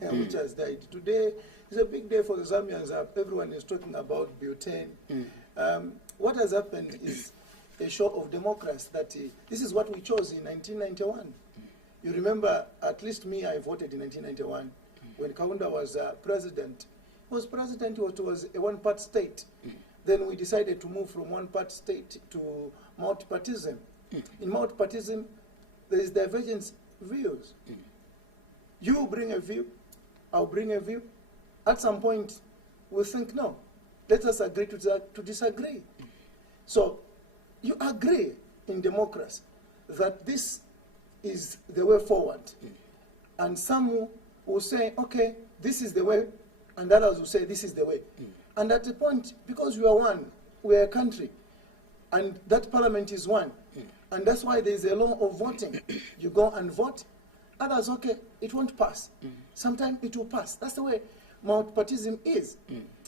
which has died. Today is a big day for the Zambians. Everyone is talking about butane. What has happened is a show of democracy that this is what we chose in 1991. You remember, at least me, I voted in 1991 when Kaunda was president. He was president, it was a one-part state. Then we decided to move from one-part state to multipartism. In multipartism, there is divergence views. You bring a view, I'll bring a view. At some point, we'll think, no, let us agree to disagree. So you agree in democracy that this is the way forward. And some will say, okay, this is the way, and others will say, this is the way. And at a point, because we are one, we are a country, and that parliament is one, and that's why there is a law of voting. You go and vote, others, okay, it won't pass. Sometimes it will pass. That's the way multipartism is.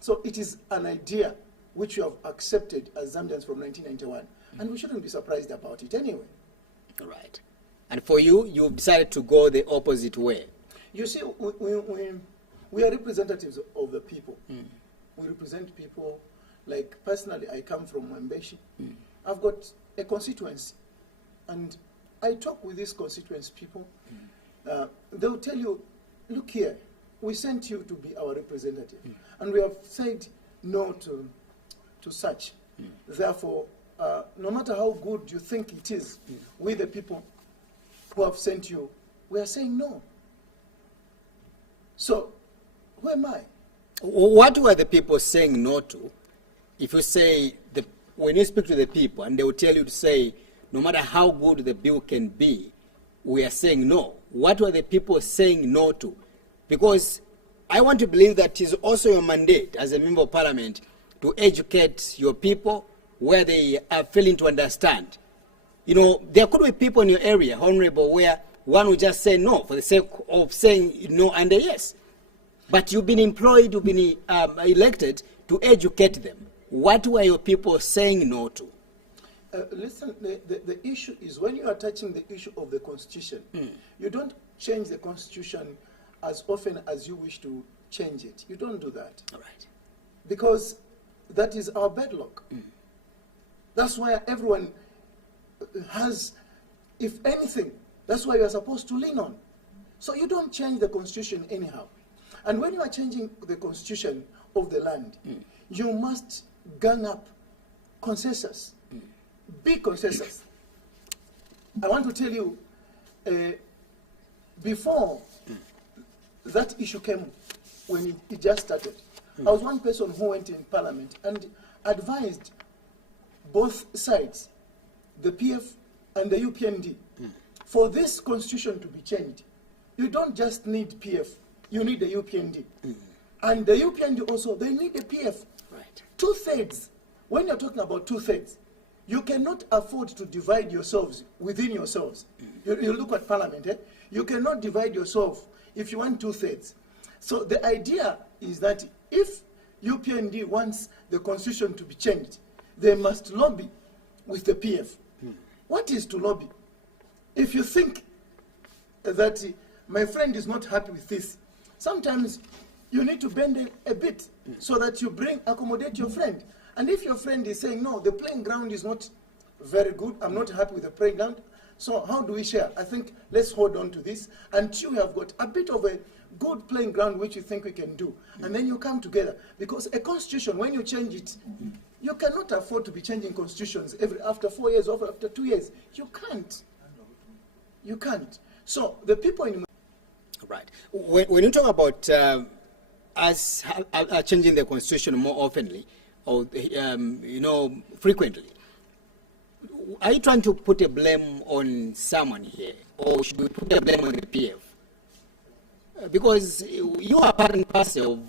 So it is an idea which we have accepted as Zambians from 1991, and we shouldn't be surprised about it anyway. All right. And for you, you've decided to go the opposite way. You see, we are representatives of the people. We represent people. Like, personally, I come from Mwembeshi. I've got a constituency, and I talk with these constituency people. They'll tell you, look here, we sent you to be our representative, and we have said no to such. Therefore, no matter how good you think it is, we the people who have sent you, we are saying no. So, who am I? What were the people saying no to? If you say, when you speak to the people, and they will tell you to say, no matter how good the bill can be, we are saying no. What were the people saying no to? Because I want to believe that it is also your mandate as a member of parliament to educate your people where they are failing to understand. You know, there could be people in your area, Honorable, where one will just say no for the sake of saying no and a yes. But you've been employed, you've been elected to educate them. What were your people saying no to? Listen, the issue is when you are touching the issue of the Constitution, you don't change the Constitution as often as you wish to change it. You don't do that. All right. Because that is our bedrock. That's why everyone has, if anything, that's why you are supposed to lean on. So you don't change the Constitution anyhow. And when you are changing the Constitution of the land, you must gang up consensus, big consensus. I want to tell you, before that issue came, when it just started, I was one person who went in Parliament and advised both sides, the PF and the UPND, for this Constitution to be changed. You don't just need PF, you need the UPND. And the UPND also, they need the PF. Right. 2/3. When you're talking about 2/3, you cannot afford to divide yourselves within yourselves. You look at Parliament, you cannot divide yourself if you want 2/3. So the idea is that if UPND wants the Constitution to be changed, they must lobby with the PF. What is to lobby? If you think that my friend is not happy with this, sometimes you need to bend a bit so that you accommodate your friend. And if your friend is saying, no, the playing ground is not very good, I'm not happy with the playing ground, so how do we share? I think let's hold on to this until we have got a bit of a good playing ground which you think we can do. And then you come together. Because a constitution, when you change it, you cannot afford to be changing constitutions after 4 years or after 2 years. You can't. You can't. So the people in... Right. When you talk about us changing the constitution more oftenly, or frequently, are you trying to put a blame on someone here, or should we put a blame on the PF? Because you are part and parcel of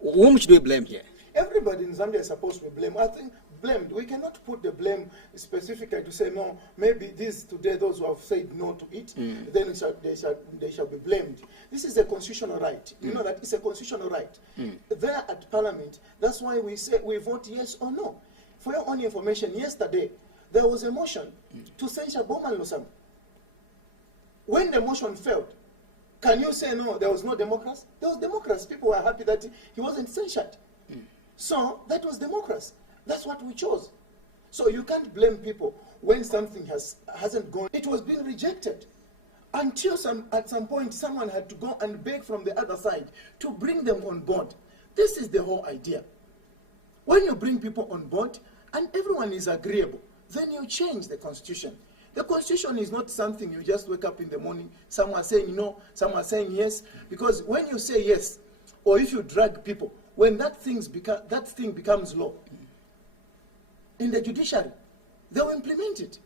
whom should we blame here? Everybody in Zambia is supposed to be blamed. I think blamed. We cannot put the blame specifically to say, no, maybe this today, those who have said no to it, then they shall be blamed. This is a constitutional right. You know that it's a constitutional right. There at Parliament, that's why we say we vote yes or no. For your own information, yesterday, there was a motion to censure Bowman Losam. When the motion failed, Can you say no, there was no democracy? There was democracy. People were happy that he wasn't censured. So that was democracy. That's what we chose. So you can't blame people when something hasn't gone. It was being rejected until at some point someone had to go and beg from the other side to bring them on board. This is the whole idea. When you bring people on board and everyone is agreeable, then you change the constitution. The constitution is not something you just wake up in the morning, someone saying no, someone saying yes, because when you say yes, or if you drag people, when that thing becomes law, in the judiciary, they will implement it.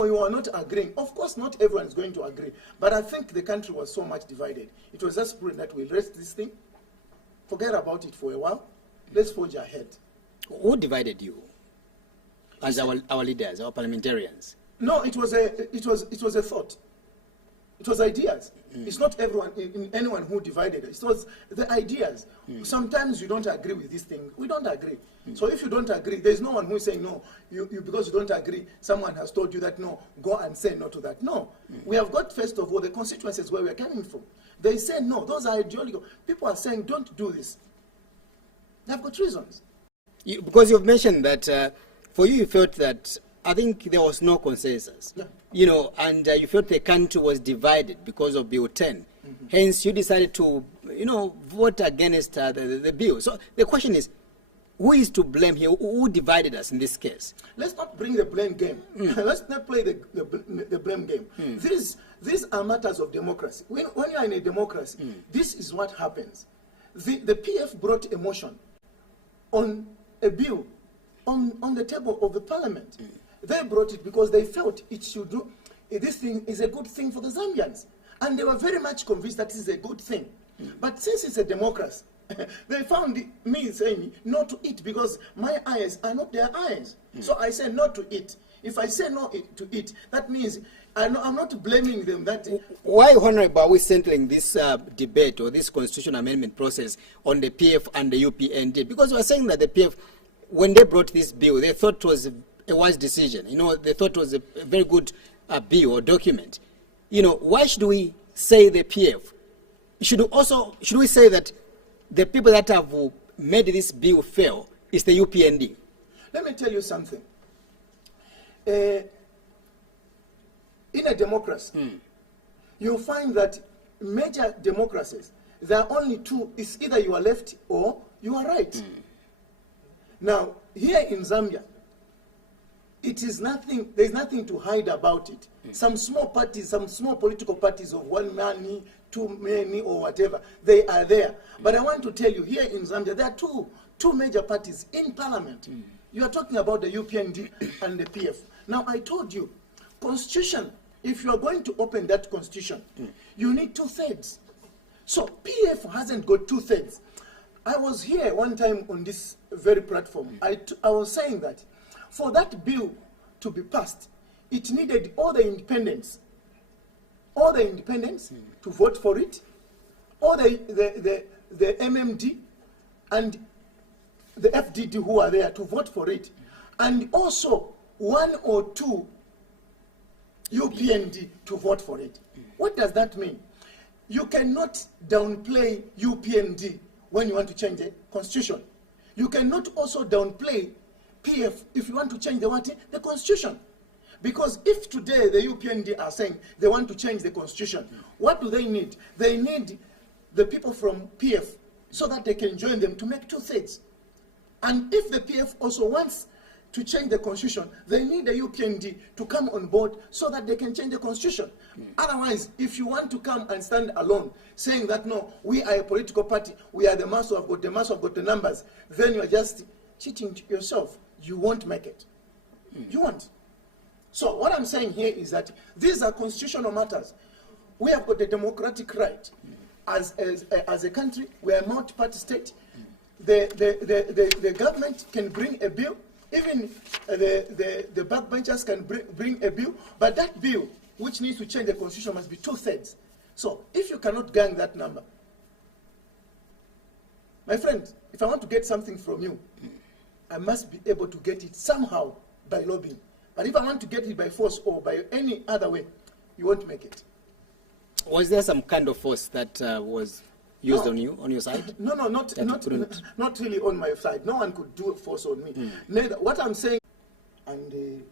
You are not agreeing. Of course, not everyone is going to agree, but I think the country was so much divided. It was just prudent that we'll rest this thing, forget about it for a while, let's forge ahead. Who divided you? As our leaders, our parliamentarians? No, it was a thought. It was ideas. It's not anyone who divided us. It was the ideas. Sometimes you don't agree with this thing. We don't agree. So if you don't agree, there's no one who is saying no. You because you don't agree, someone has told you that no, go and say no to that. No. We have got, first of all, the constituencies where we are coming from. They say no. Those are ideological. People are saying don't do this. They've got reasons. Because you've mentioned that for you felt that I think there was no consensus. Yeah. You know, and you felt the country was divided because of Bill 10. Hence, you decided to, vote against the bill. So the question is, who is to blame here? Who divided us in this case? Let's not bring the blame game. Let's not play the blame game. These are matters of democracy. When you are in a democracy, this is what happens. The PF brought a motion on a bill on the table of the parliament. They brought it because they felt it should do. This thing is a good thing for the Zambians. And they were very much convinced that it is a good thing. But since it's a democracy, they found me saying no to it because my eyes are not their eyes. So I say no to it. If I say no to it, that means I'm not blaming them. Why, Honorable, are we settling this debate or this constitutional amendment process on the PF and the UPND? Because we're saying that the PF, when they brought this bill, they thought it was a wise decision. They thought it was a very good bill or document. Why should we say the PF? Should we say that the people that have made this bill fail is the UPND? Let me tell you something. In a democracy, you'll find that major democracies, there are only two. It's either you are left or you are right. Now, here in Zambia, it is nothing, there's nothing to hide about it. Some small parties, some small political parties of one man, too many or whatever, they are there. But I want to tell you, here in Zambia, there are two major parties in parliament. You are talking about the UPND and the PF. Now, I told you, constitution, if you are going to open that constitution, you need 2/3. So PF hasn't got 2/3. I was here one time on this very platform. I was saying that for that bill to be passed, it needed all the independents to vote for it, all the MMD and the FDD who are there to vote for it, and also 1 or 2 UPND to vote for it. What does that mean? You cannot downplay UPND when you want to change the constitution. You cannot also downplay PF if you want to change the constitution. Because if today the UPND are saying they want to change the constitution, what do they need? They need the people from PF so that they can join them to make 2/3. And if the PF also wants to change the constitution, they need the UPND to come on board so that they can change the constitution. Otherwise, if you want to come and stand alone, saying that no, we are a political party, we are the mass who have got the numbers, then you are just cheating yourself. You won't make it. You won't. So what I'm saying here is that these are constitutional matters. We have got the democratic right. As a country, we are a multi-party state. The government can bring a bill. Even the backbenchers can bring a bill. But that bill, which needs to change the constitution, must be 2/3. So if you cannot gang that number, my friend, if I want to get something from you, I must be able to get it somehow by lobbying. But if I want to get it by force or by any other way, you won't make it. Was there some kind of force that was used No. on you, on your side? No, not really on my side. No one could do a force on me. Neither, what I'm saying, and